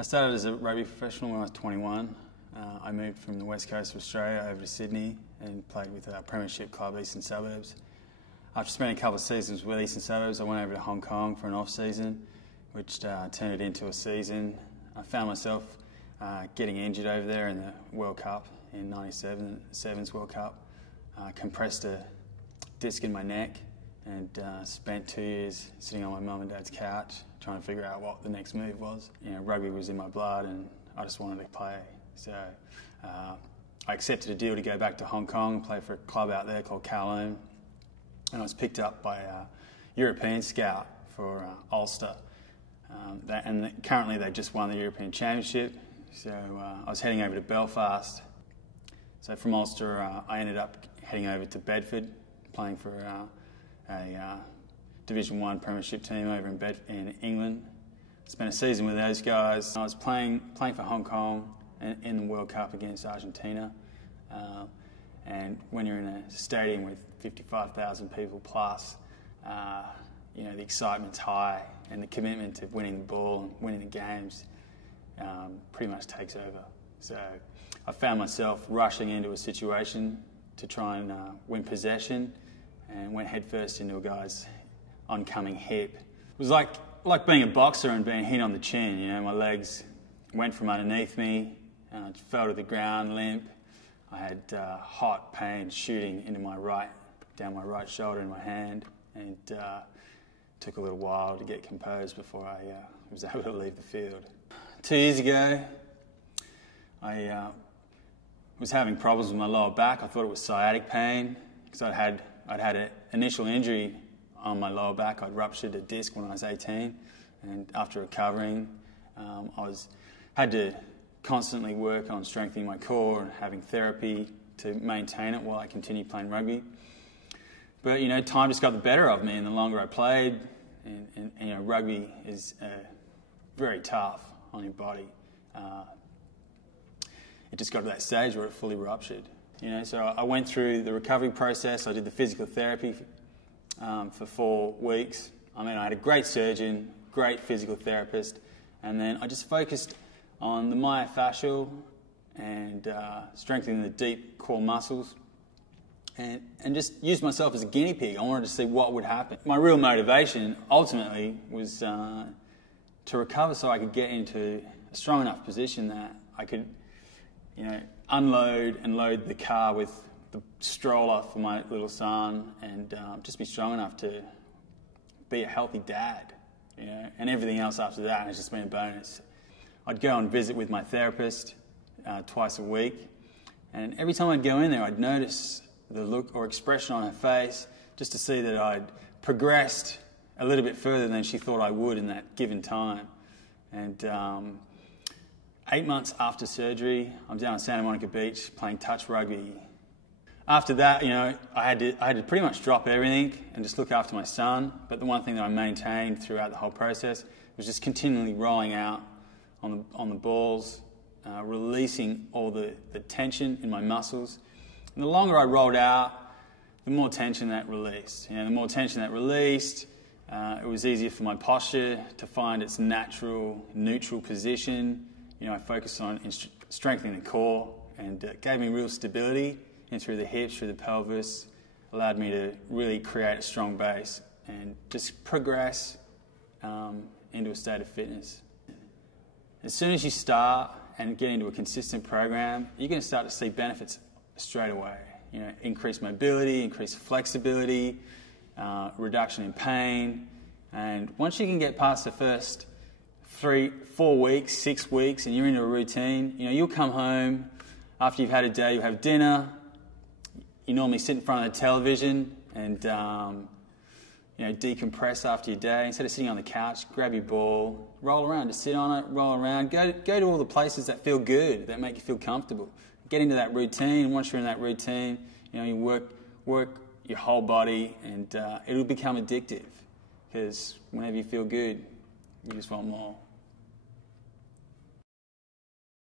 I started as a rugby professional when I was 21. I moved from the west coast of Australia over to Sydney and played with our premiership club, Eastern Suburbs. After spending a couple of seasons with Eastern Suburbs, I went over to Hong Kong for an off-season, which turned it into a season. I found myself getting injured over there in the World Cup in '97, the Sevens World Cup. Compressed a disc in my neck and spent 2 years sitting on my mum and dad's couch trying to figure out what the next move was. You know, rugby was in my blood and I just wanted to play. So I accepted a deal to go back to Hong Kong and play for a club out there called Kowloon. And I was picked up by a European scout for Ulster. Currently they just won the European Championship. So I was heading over to Belfast. So from Ulster I ended up heading over to Bedford, playing for a Division 1 Premiership team over in England. Spent a season with those guys. I was playing for Hong Kong in the World Cup against Argentina. And when you're in a stadium with 55,000 people plus, you know, the excitement's high and the commitment to winning the ball and winning the games pretty much takes over. So I found myself rushing into a situation to try and win possession and went headfirst into a guy's oncoming hip. It was like being a boxer and being hit on the chin. You know, my legs went from underneath me, fell to the ground limp. I had hot pain shooting into down my right shoulder and my hand, and took a little while to get composed before I was able to leave the field. 2 years ago, I was having problems with my lower back. I thought it was sciatic pain because I'd had an initial injury on my lower back. I'd ruptured a disc when I was 18, and after recovering, I had to constantly work on strengthening my core and having therapy to maintain it while I continued playing rugby. But you know, time just got the better of me, and the longer I played, and you know, rugby is very tough on your body. It just got to that stage where it fully ruptured. You know, so I went through the recovery process. I did the physical therapy for 4 weeks. I mean, I had a great surgeon, great physical therapist, and then I just focused on the myofascial and strengthening the deep core muscles, and just used myself as a guinea pig. I wanted to see what would happen. My real motivation ultimately was to recover so I could get into a strong enough position that I could, you know, unload and load the car with the stroller for my little son, and just be strong enough to be a healthy dad, you know, and everything else after that has just been a bonus. I'd go and visit with my therapist twice a week, and every time I'd go in there, I'd notice the look or expression on her face just to see that I'd progressed a little bit further than she thought I would in that given time. And 8 months after surgery, I'm down on Santa Monica Beach playing touch rugby. After that, you know, I had to pretty much drop everything and just look after my son. But the one thing that I maintained throughout the whole process was just continually rolling out on the balls, releasing all the tension in my muscles. And the longer I rolled out, the more tension that released. You know, the more tension that released, it was easier for my posture to find its natural, neutral position. You know, I focused on strengthening the core, and it gave me real stability in through the hips, through the pelvis, allowed me to really create a strong base and just progress into a state of fitness. As soon as you start and get into a consistent program, you're going to start to see benefits straight away. You know, increased mobility, increased flexibility, reduction in pain, and once you can get past the first 3, 4 weeks, 6 weeks, and you're into a routine, you know, you'll come home after you've had a day, you have dinner, you normally sit in front of the television and you know, decompress after your day. Instead of sitting on the couch, grab your ball, roll around, just sit on it, roll around, go to all the places that feel good, that make you feel comfortable. Get into that routine. Once you're in that routine, you know, you work your whole body, and it'll become addictive, because whenever you feel good, you just want more.